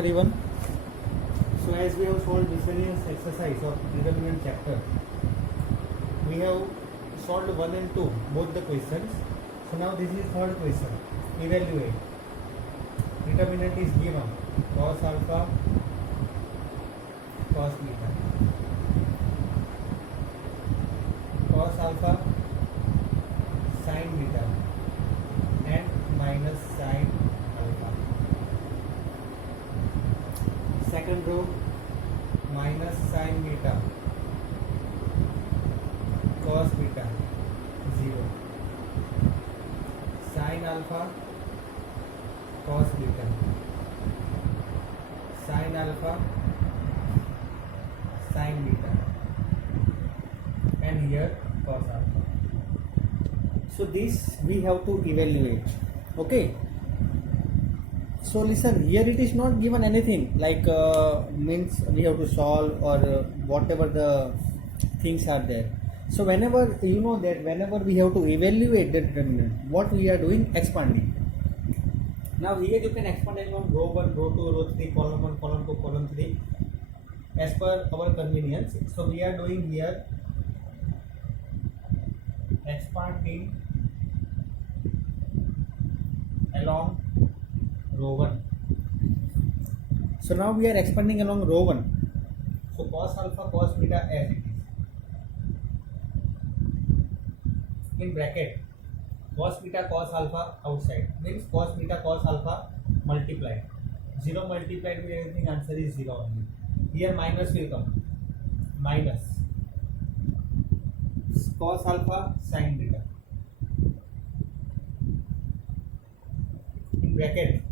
everyone. So as we have solved miscellaneous exercise of determinant chapter, we have solved 1 and 2 both the questions. So now this is third question. Evaluate. Determinant is given cos alpha, cos beta. Cos alpha, sin beta and minus sin alpha. Second row, minus sin beta, cos beta, 0. Sin alpha, cos beta, sin alpha, sin beta, and here cos alpha. So this we have to evaluate. Okay. So listen, here it is not given anything like means we have to solve or whatever the things are there. So whenever you know that whenever we have to evaluate the determinant, what we are doing, expanding. Now here you can expand along row 1, row 2, row 3, column 1, column 2, column 3 as per our convenience. So we are doing here expanding along row 1. So now we are expanding along row 1. So cos alpha, cos beta as it is. In bracket, cos beta, cos alpha outside means cos beta, cos alpha multiplied. 0 multiplied with anything, answer is 0 only. Here minus will come. Minus cos alpha, sin beta. In bracket,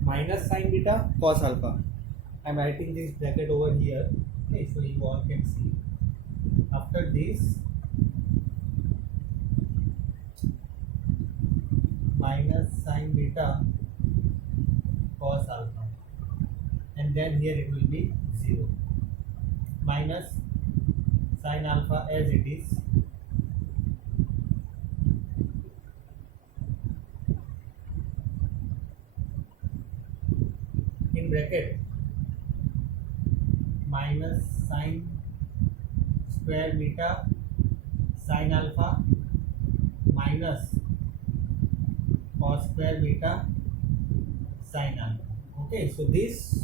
minus sin beta, cos alpha. I am writing this bracket over here, okay, so you all can see. After this, minus sin beta, cos alpha, and then here it will be 0. Minus sin alpha as it is, in bracket, minus sin square beta, sin alpha, minus cos square beta, sin alpha. Okay, so this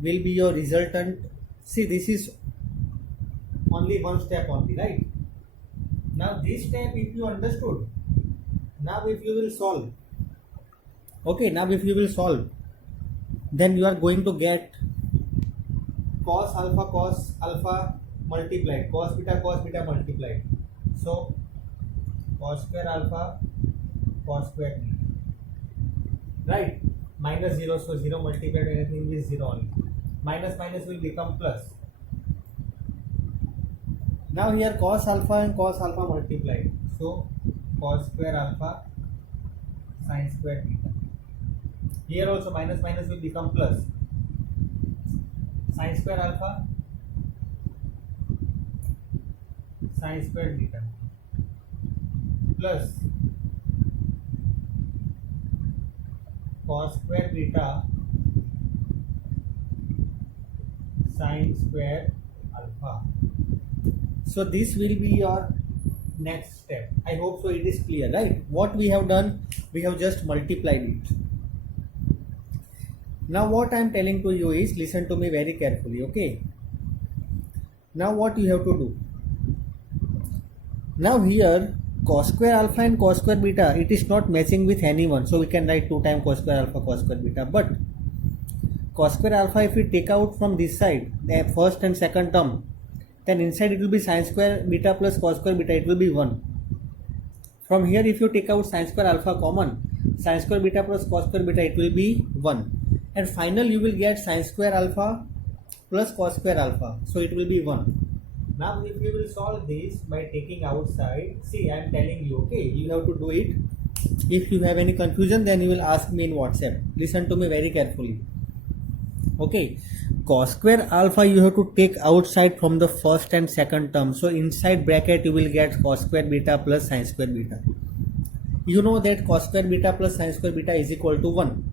will be your resultant. See, this is only one step only, right? Now this step if you understood, now if you will solve, okay, now if you will solve, then you are going to get cos alpha multiplied, cos beta multiplied. So cos square alpha, cos square beta, right? Minus 0, so 0 multiplied anything is 0 only. Minus minus will become plus. Now here cos alpha and cos alpha multiplied, so cos square alpha, sin square beta. Here also minus minus will become plus. Sin square alpha, sin square beta, plus cos square beta, sin square alpha. So this will be your next step. I hope so it is clear, right? What we have done, we have just multiplied it. Now what I am telling to you is, listen to me very carefully, okay? Now what you have to do? Now here cos square alpha and cos square beta, it is not matching with anyone, so we can write 2 times cos square alpha, cos square beta. But cos square alpha, if we take out from this side the first and second term, then inside it will be sin square beta plus cos square beta, it will be 1. From here if you take out sin square alpha common, sin square beta plus cos square beta, it will be 1. And final you will get sin square alpha plus cos square alpha, so it will be 1. Now if you will solve this by taking outside, see I am telling you, okay, you have to do it. If you have any confusion, then you will ask me in WhatsApp. Listen to me very carefully. Okay, cos square alpha you have to take outside from the first and second term. So inside bracket you will get cos square beta plus sin square beta. You know that cos square beta plus sin square beta is equal to 1.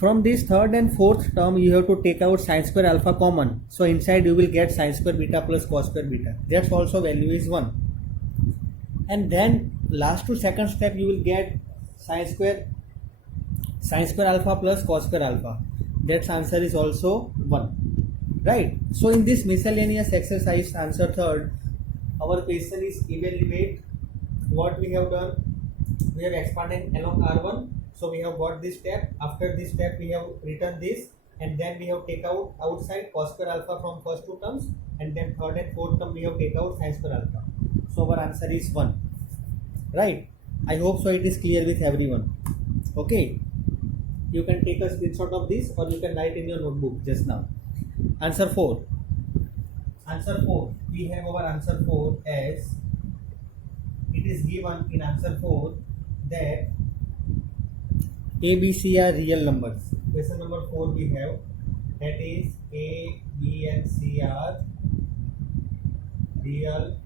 From this third and fourth term, you have to take out sin square alpha common. So inside you will get sin square beta plus cos square beta. That's also value is 1. And then last to second step you will get sin square alpha plus cos square alpha. That answer is also 1. Right. So in this miscellaneous exercise, answer third, our question is evaluate what we have done. We have expanded along R1. So we have got this step. After this step, we have written this, and then we have take out outside cos square alpha from first two terms, and then third and fourth term we have take out sin square alpha. So our answer is 1. Right. I hope so it is clear with everyone. Okay. You can take a screenshot of this, or you can write in your notebook just now. Answer 4. Answer 4. We have our answer 4 as it is given in answer 4 that A, B, C are real numbers. Question number 4 we have, that is A, B and C are real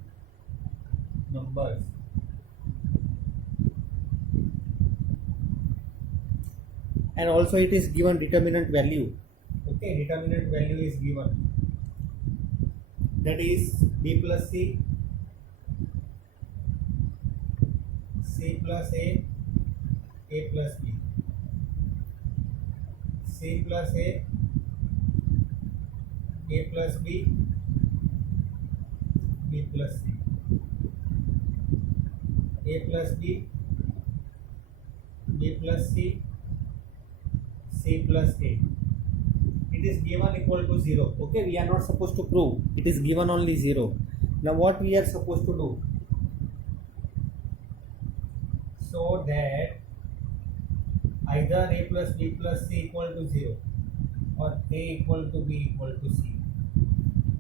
numbers. And also it is given determinant value. Okay, determinant value is given. That is B plus C, C plus A plus B, C plus A plus B, B plus C, A plus B, B plus C, C plus A. It is given equal to 0. Okay, we are not supposed to prove. It is given only 0. Now what we are supposed to do? So that either A plus B plus C equal to 0 or A equal to B equal to C.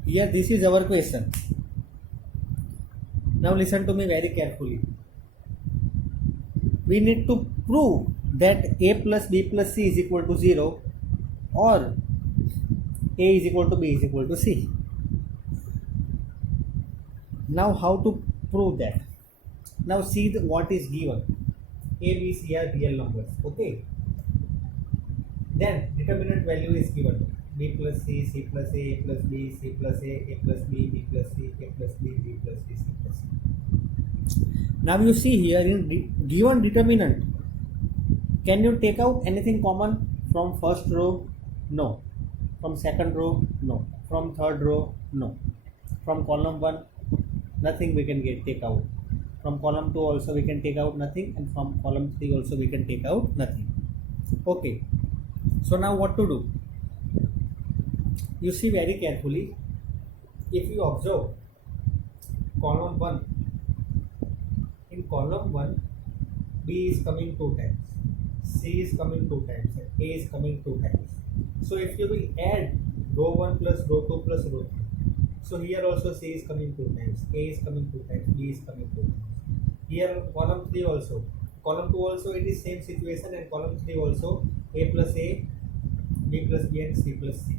Here this is our question. Now listen to me very carefully. We need to prove that A plus B plus C is equal to 0 or A is equal to B is equal to C. Now how to prove that? Now see what is given. A, B, C are real numbers. Okay. Then determinant value is given. B plus C, C plus A plus B, C plus A plus B, B plus C, A plus B, B plus C, C plus C. Now you see here in given determinant, can you take out anything common from first row? No. From second row? No. From third row? No. From column 1? Nothing we can take out. From column 2 also we can take out nothing, and from column 3 also we can take out nothing. Okay. So now what to do? You see very carefully. If you observe column 1, in column 1 B is coming 2 times, C is coming 2 times, and A is coming 2 times. So if you will add row 1 plus row 2 plus row 3, so here also C is coming 2 times, A is coming 2 times, B is coming 2 times. Here column 3 also, column 2 also it is same situation, and column 3 also A plus A, B plus B and C plus C.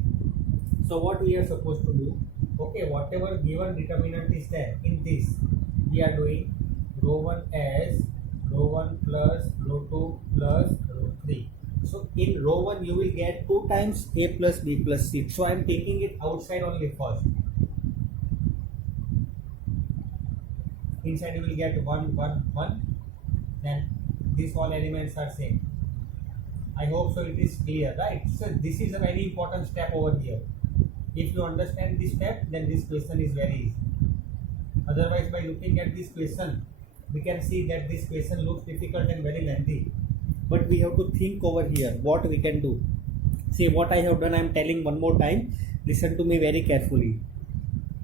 So what we are supposed to do? Okay, whatever given determinant is there, in this we are doing row 1 as row 1 plus row 2 plus row 3. So in row 1 you will get 2 times A plus B plus C. So I am taking it outside only first. Inside you will get 1, 1, 1. Then these all elements are same. I hope so it is clear, right? So this is a very important step over here. If you understand this step, then this question is very easy. Otherwise, by looking at this question, we can see that this question looks difficult and very lengthy. But we have to think over here what we can do. See what I have done, I am telling one more time. Listen to me very carefully.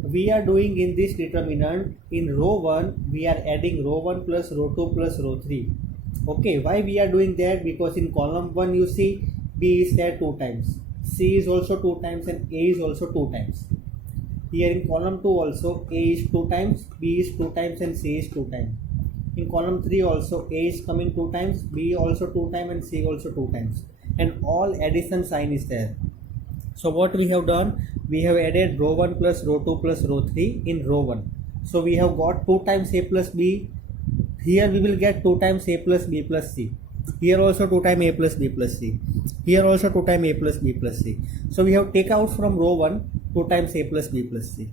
We are doing in this determinant, in row 1, we are adding row 1 plus row 2 plus row 3. Okay, why we are doing that? Because in column 1 you see B is there 2 times, C is also 2 times, and A is also 2 times. Here in column 2 also A is 2 times, B is 2 times, and C is 2 times. In column 3 also A is coming 2 times, B also 2 times, and C also 2 times. And all addition sign is there. So what we have done? We have added row 1 plus row 2 plus row 3 in row 1. So we have got 2 times A plus B. Here we will get 2 times A plus B plus C. Here also 2 times a plus b plus c. Here also 2 times a plus b plus c. So we have take out from row 1 2 times a plus b plus c.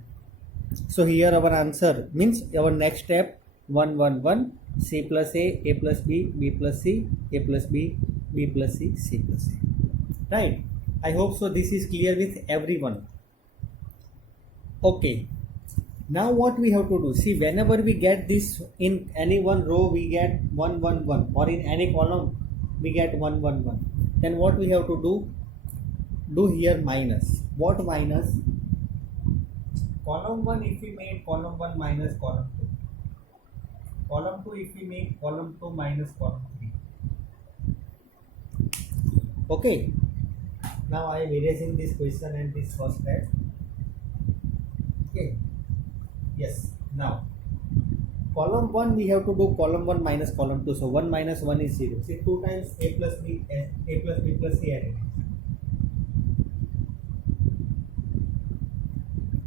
So here our answer means our next step 1 1 1 c plus a plus b, b plus c, a plus b, b plus c, c plus a. Right? I hope so this is clear with everyone. Okay. Now what we have to do? See, whenever we get this in any one row we get 1 1 1 or in any column we get 1 1 1. Then what we have to do? Do here minus. What minus? Column 1 if we make column 1 minus column 2. Column 2 if we make column 2 minus column 3. Okay. Now I am erasing this question and this first step. Okay. Yes. Now column 1 we have to do column 1 minus column 2. So 1 minus 1 is 0. See 2 times a plus b plus c added.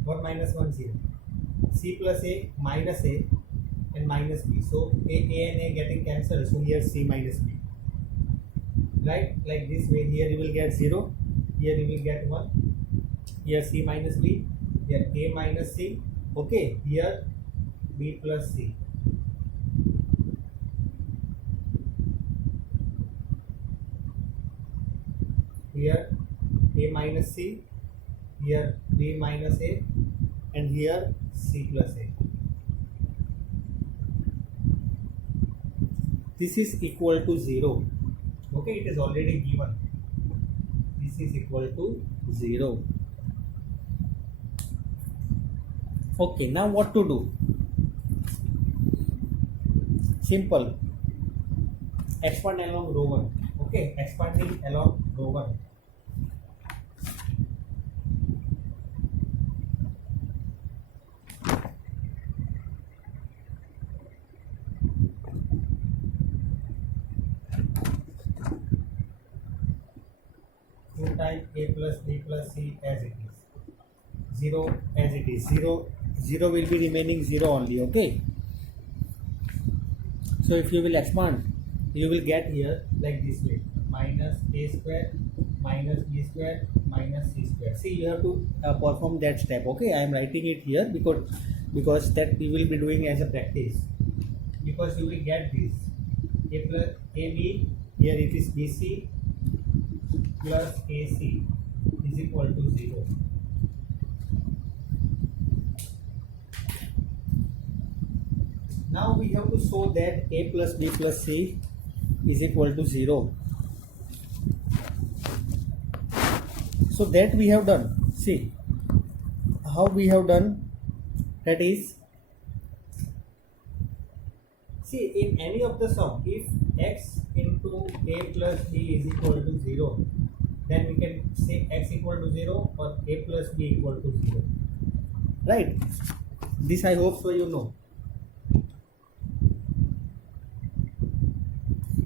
1 minus 1 0. C plus a minus a and minus b. So a and a getting cancelled. So here c minus b. Right? Like this way. Here you will get 0. Here you will get 1. Here c minus b. Here a minus c. Okay. Here b plus c. Here a minus c. Here b minus a. And here c plus a. This is equal to 0. Okay, it is already given. This is equal to 0. Okay, now what to do? Simple. Expand along row 1. Okay, expanding along row 1. Times a plus b plus c as it is. 0 as it is. 0 will be remaining 0 only. Okay. So if you will expand, you will get here like this way. Minus a square minus b square minus c square. See, you have to perform that step. Okay. I am writing it here because that we will be doing as a practice. Because you will get this. A plus ab, here it is bc plus AC is equal to 0. Now we have to show that a plus b plus c is equal to 0. So that we have done. See how we have done. That is, see, in any of the sum, if x into a plus b is equal to 0, then we can say x equal to 0 or a plus b equal to 0. Right? This I hope so you know.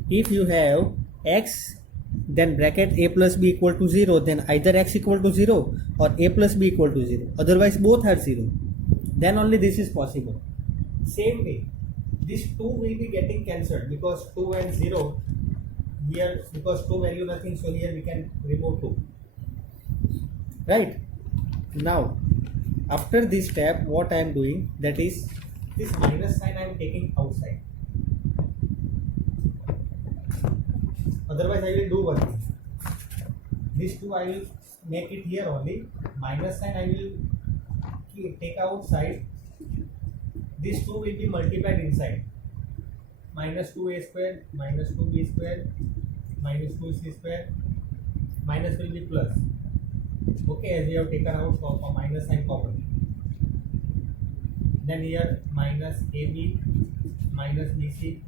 If you have x, then bracket a plus b equal to 0, then either x equal to 0 or a plus b equal to 0. Otherwise both are 0. Then only this is possible. Same way, this 2 will be getting cancelled because 2 and 0 here, because 2 value nothing, so here we can remove 2. Right? Now after this step what I am doing, that is this minus sign I am taking outside. Otherwise I will do one thing. This 2 I will make it here only. Minus sign I will take outside. This 2 will be multiplied inside. Minus 2a square minus 2b square minus 2c square. Minus will be plus. Okay, as we have taken out for minus sign common. Then here minus ab minus bc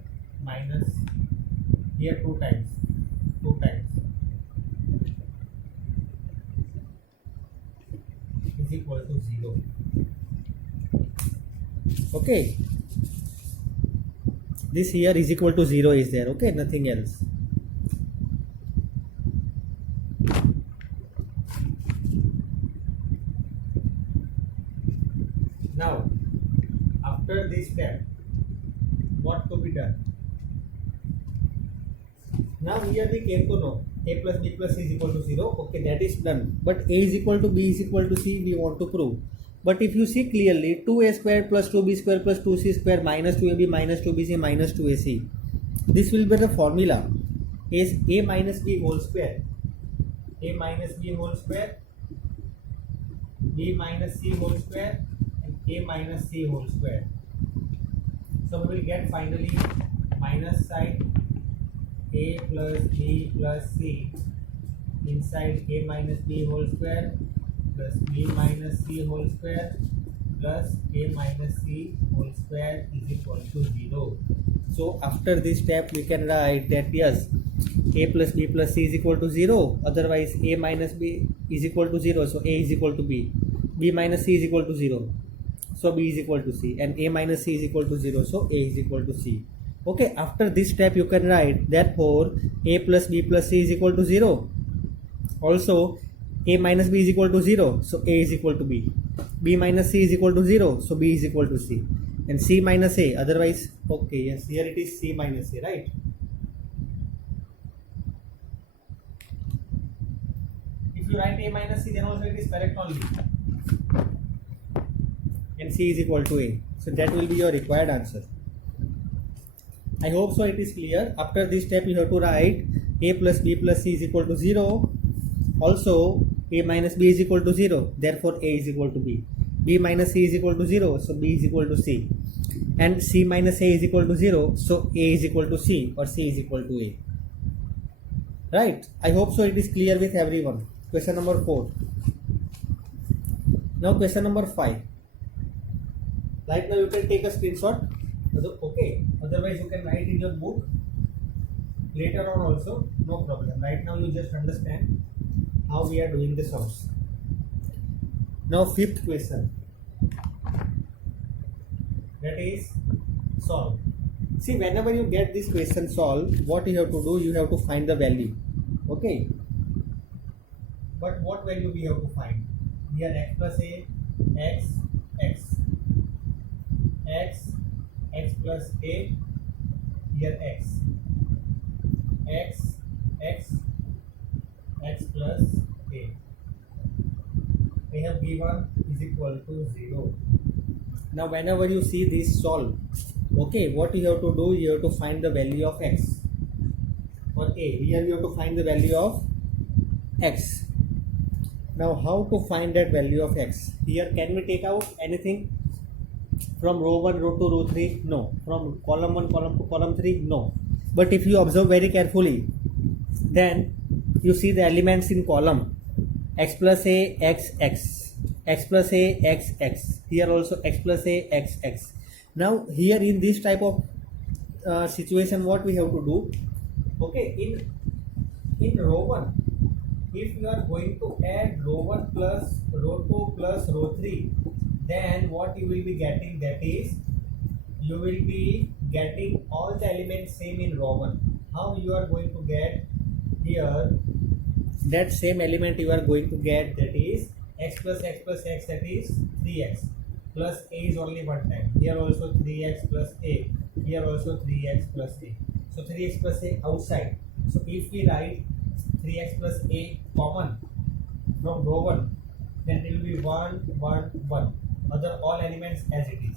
minus here 2 times is equal to 0. Okay, this here is equal to 0 is there. Okay, nothing else. Now after this step what to be done? Now here we came to know a plus b plus c is equal to 0. Okay, that is done. But a is equal to b is equal to c we want to prove. But if you see clearly, 2a square plus 2b square plus 2c square minus 2ab minus 2bc minus 2ac. This will be the formula. Is a minus b whole square. A minus b whole square, b minus c whole square, and a minus c whole square. So we will get finally minus side a plus b plus c inside a minus b whole square plus b minus c whole square plus a minus c whole square is equal to 0. So after this step we can write that yes, a plus b plus c is equal to 0, otherwise a minus b is equal to 0, so a is equal to b, b minus c is equal to 0, so b is equal to c, and a minus c is equal to 0, so a is equal to c. Okay, after this step you can write therefore a plus b plus c is equal to 0. Also a minus b is equal to 0, so a is equal to b, b minus c is equal to 0, so b is equal to c, and c minus a, otherwise okay, yes, here it is c minus a, right? If you write a minus c, then also it is correct only, and c is equal to a, so that will be your required answer. I hope so it is clear. After this step you have to write a plus b plus c is equal to 0. Also a minus b is equal to 0, therefore a is equal to b, b minus c is equal to 0, so b is equal to c, and c minus a is equal to 0, so a is equal to c, or c is equal to a. Right, I hope so it is clear with everyone. Question number 4. Now question number 5. Right now you can take a screenshot. Okay, otherwise you can write in your book later on also, no problem. Right now you just understand how we are doing the sums. Now 5th question, that is solve. See, whenever you get this question solved, what you have to do, you have to find the value. Okay, but what value we have to find? Here x plus a, x, x, x, x plus a, here x, x, x, x plus a. We have given is equal to 0. Now whenever you see this solve, okay, what you have to do, you have to find the value of x. For a, here you have to find the value of x. Now how to find that value of x? Here can we take out anything? From row 1, row 2, row 3? No. From column 1, column 2, column 3? No. But if you observe very carefully, then you see the elements in column x plus a, x, x, x plus a, x, x. Here also x plus a, x, x. Now here in this type of situation, what we have to do? Okay, in row 1, if you are going to add row 1 plus row 2 plus row 3, then what you will be getting, that is you will be getting all the elements same in row 1. How you are going to get here that same element you are going to get, that is x plus x plus x, that is 3x plus a is only one time. Here also 3x plus a, here also 3x plus a. So 3x plus a outside. So if we write 3x plus a common from row 1, then it will be 1, 1, 1. Other all elements as it is.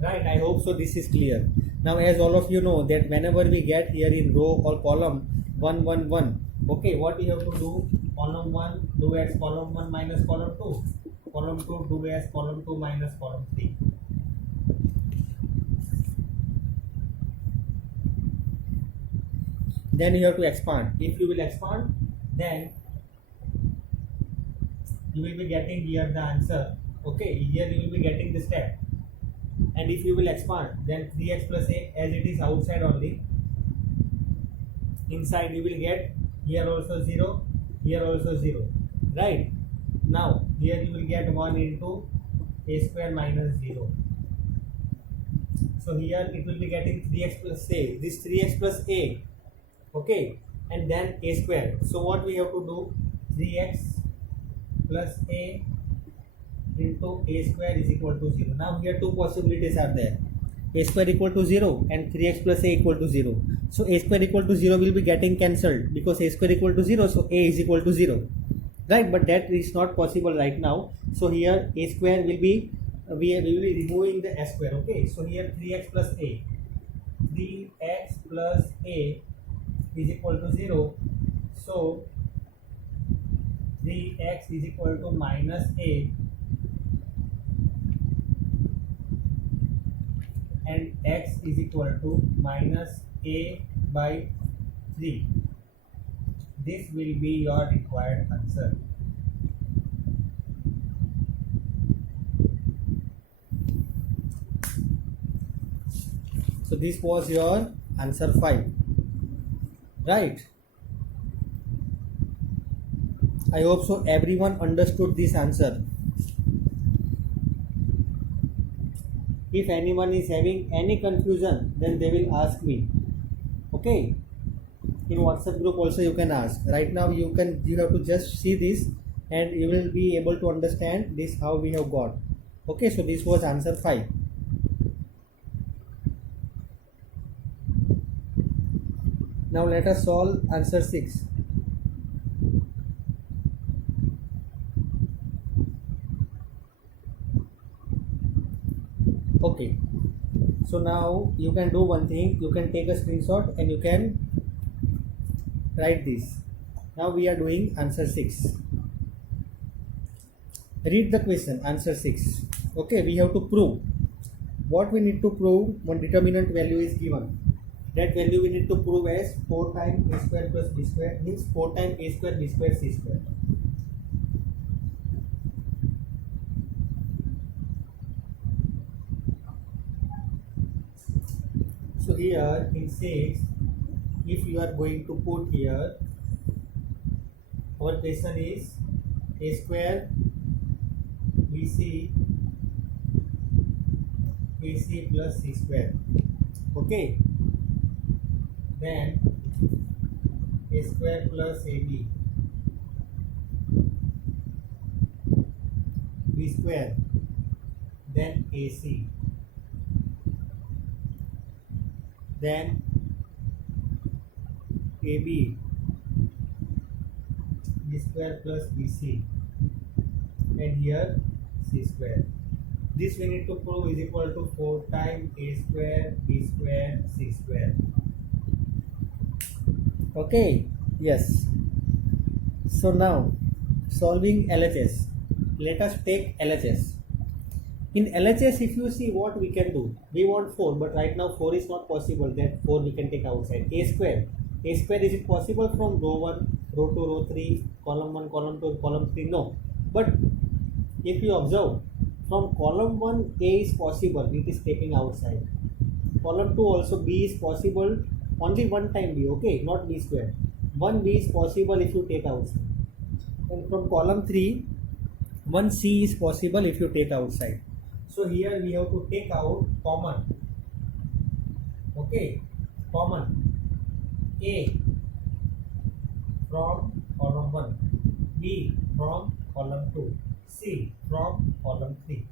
Right, I hope so this is clear. Now as all of you know that whenever we get here in row or column 1, 1, 1, okay, what we have to do? Column 1 do as column 1 minus column 2. Column 2 do as column 2 minus column 3. Then you have to expand. If you will expand, then you will be getting here the answer. Okay, here you will be getting the step. And if you will expand, then 3x plus a, as it is outside only, inside you will get here also 0, here also 0. Right? Now here you will get 1 into a square minus 0. So here it will be getting 3x plus a. This 3x plus a. Okay, and then a square. So what we have to do? 3x plus a into a square is equal to 0. Now here two possibilities are there. A square equal to 0 and 3x plus a equal to 0. So a square equal to 0 will be getting cancelled because a square equal to 0, so a is equal to 0. Right, but that is not possible right now. So here a square will be, we will be removing the s square. Okay, so here 3x plus a is equal to 0. So 3x is equal to minus a and x is equal to minus a by 3. This will be your required answer. So this was your answer 5. Right. I hope so everyone understood this answer. If anyone is having any confusion, then they will ask me. Okay. In WhatsApp group also you can ask. Right now you have to just see this and you will be able to understand this how we have got. Okay, so this was answer 5. Now let us solve answer 6. Okay, so now you can do one thing, you can take a screenshot and you can write this. Now we are doing answer 6. Read the question, answer 6. Okay, we have to prove. What we need to prove, one determinant value is given. That value we need to prove as 4 times a square plus b square, means 4 times a square b square c square. So here in 6, if you are going to put here, our question is a square bc ac plus c square. Okay, then a square plus ab b square, then ac, then AB b square plus bc, and here c square. This we need to prove is equal to 4 times a square b square c square. Okay, yes. So now solving LHS. Let us take LHS. In LHS, if you see what we can do, we want 4, but right now 4 is not possible. That 4 we can take outside. A square is it possible from row 1, row 2, row 3, column 1, column 2, column 3? No. But if you observe, from column 1 A is possible, it is taking outside. Column 2 also B is possible, only one time B, okay, not B square. 1 B is possible if you take outside. And from column 3, 1 C is possible if you take outside. So here we have to take out common. Okay, common A from column 1, B from column 2, C from column 3.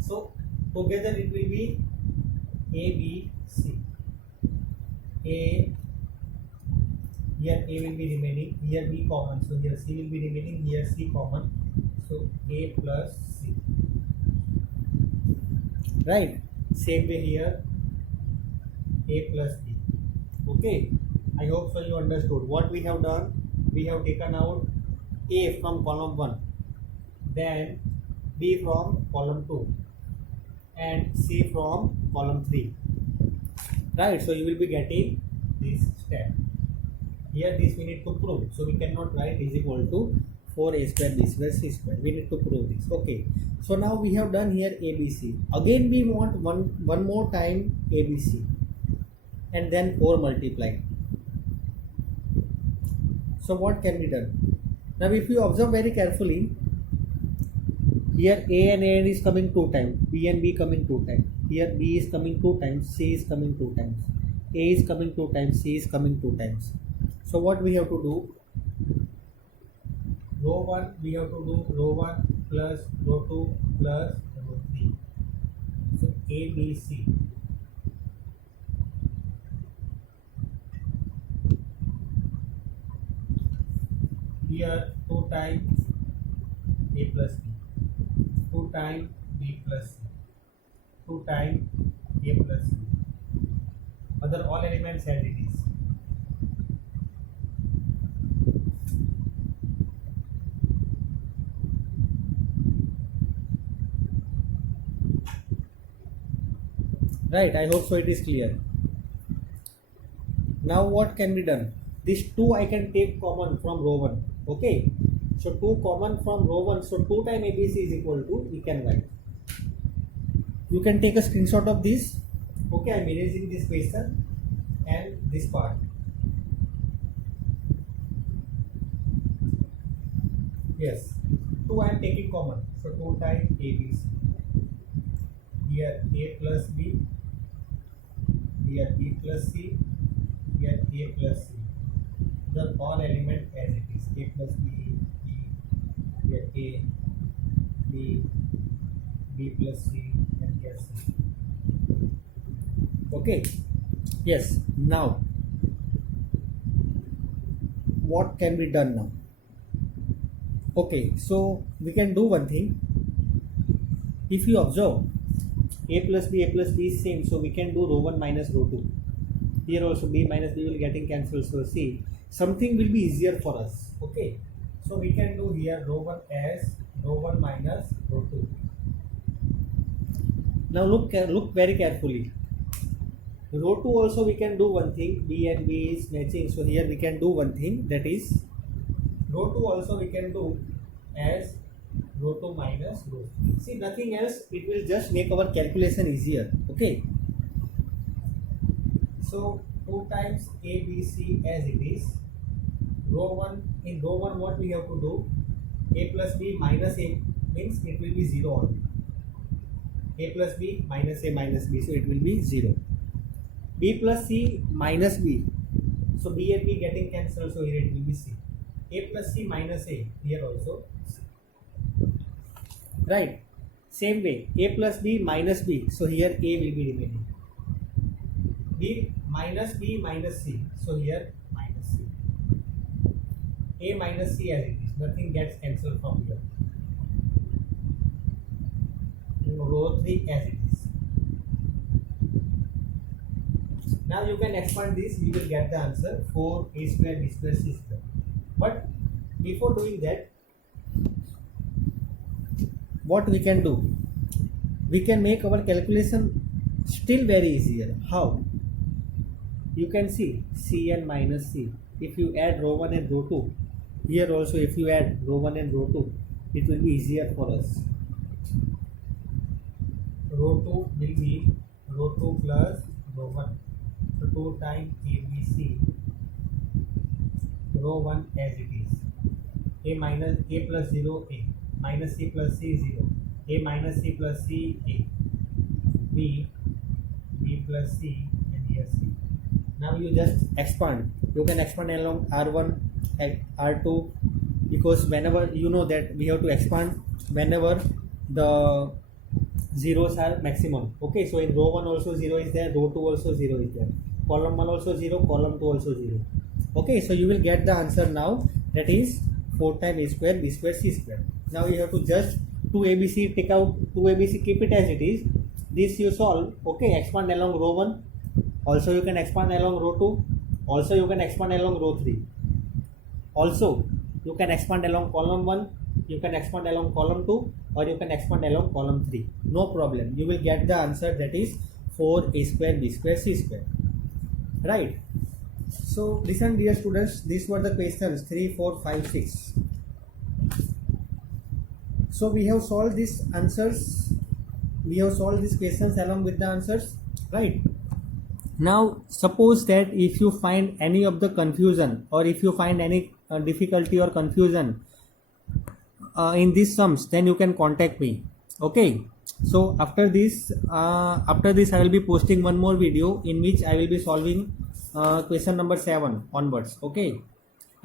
So together it will be A, B, C. A, here A will be remaining, here B common, so here C will be remaining, here C common, so A plus C. Right, same way here A plus B. Okay, I hope so you understood. What we have done, we have taken out A from column 1, then B from column 2 and C from column 3. Right, so you will be getting this step. Here this we need to prove, so we cannot write is equal to 4a square b square c square. We need to prove this. Okay, so now we have done here ABC. Again we want one more time ABC and then 4 multiply. So what can be done? Now if you observe very carefully, here A and A is coming 2 times, B and B coming 2 times. Here B is coming 2 times, C is coming 2 times, A is coming 2 times, C is coming 2 times. So what we have to do? Row 1 we have to do row 1 plus row 2 plus row 3. So A, B, C. Here 2 times A plus B, 2 times B plus C, 2 times A plus C. Other all elements as it is. Right, I hope so it is clear. Now what can be done? These 2 I can take common from row 1. Okay. So 2 common from row 1. So 2 times ABC is equal to, we can write. You can take a screenshot of this. Okay, I am erasing this question and this part. Yes, 2 I am taking common. So 2 times ABC. Here A plus B. Here B plus C. Here A plus C. The all element as it is. A plus B, B, here A, B, B plus C, and here C. Okay. Yes. Now, what can be done now? Okay. So we can do one thing. If you observe, A plus B is same. So we can do row 1 minus row 2. Here also B minus B will getting cancelled. So see, something will be easier for us. Okay. So we can do here row 1 as row 1 minus row 2. Now look very carefully. Row 2 also we can do one thing. B and B is matching. So here we can do one thing, that is row 2 also we can do as row 2 minus row 3. See, nothing else. It will just make our calculation easier. Okay. So 2 times A, B, C as it is. Row 1, in row 1 what we have to do? A plus B minus A means it will be 0 only. A plus B minus A minus B, so it will be 0. B plus C minus B, so B and B getting cancelled, so here it will be C. A plus C minus A, here also C. Right. Same way, A plus B minus B, so here A will be remaining. B minus C, so here minus C. A minus C as it is, nothing gets cancelled from here. Row 3 as it is. Now you can expand this, we will get the answer 4A square B square C square. But before doing that, what we can do? We can make our calculation still very easier. How? You can see Cn minus C. If you add row 1 and row 2, here also if you add row 1 and row 2, it will be easier for us. Row 2 will be row 2 plus row 1. So 2 times ABC, row 1 as it is. A minus A plus 0 A, minus C plus C 0, A minus C plus C A, B, B plus C, and here C. Now you just expand. You can expand along R1 and R2, because whenever you know that we have to expand whenever the zeros are maximum. Okay, so in row 1 also 0 is there, row 2 also 0 is there, column 1 also 0, column 2 also 0. Okay, so you will get the answer now, that is 4 times A square B square C square. Now you have to just 2ABC, take out 2ABC, keep it as it is. This you solve. Okay, expand along row 1. Also you can expand along row 2. Also you can expand along row 3. Also you can expand along column 1. You can expand along column 2, or you can expand along column 3. No problem. You will get the answer, that is 4A square B square C square. Right. So listen, dear students, these were the questions 3, 4, 5, 6. So we have solved these answers. We have solved these questions along with the answers. Right. Now suppose that if you find any of the confusion, or if you find any difficulty or confusion in these sums, then you can contact me. Okay, so after this I will be posting one more video in which I will be solving question number 7 onwards. Okay,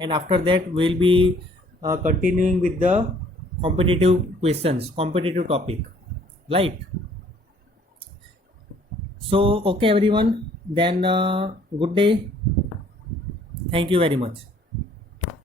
and after that we'll be continuing with the competitive questions, competitive topic, right? So okay everyone, then good day, thank you very much.